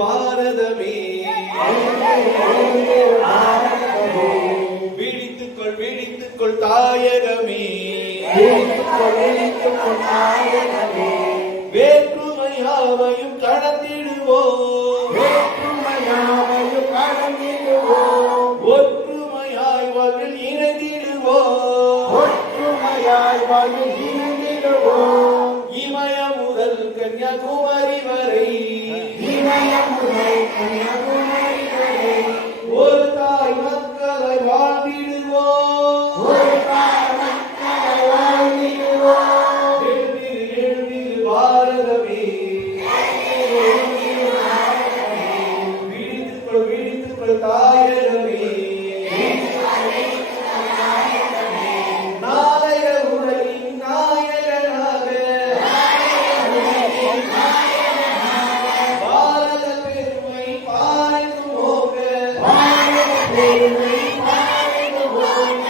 பாரதமே விழித்துக்கொள் விழித்துக்கொள் தாயகமே வேற்றுமையாவையும் கடந்திடுவோம் ஒற்றுமையாய் வாழ்வில் இணைந்திடுவோம் இமய முதல் கன்னியாகுமரி வரை ஒரு தாய் மக்களை வாழ்ந்திடுவோம் எழுந்திரு பாரதமே விழித்துக்கொள் விழித்துக்கொள் தாயகமே நாளைய உலகின் நாயகனாக பாரத பெருமை பாய்ந்து போக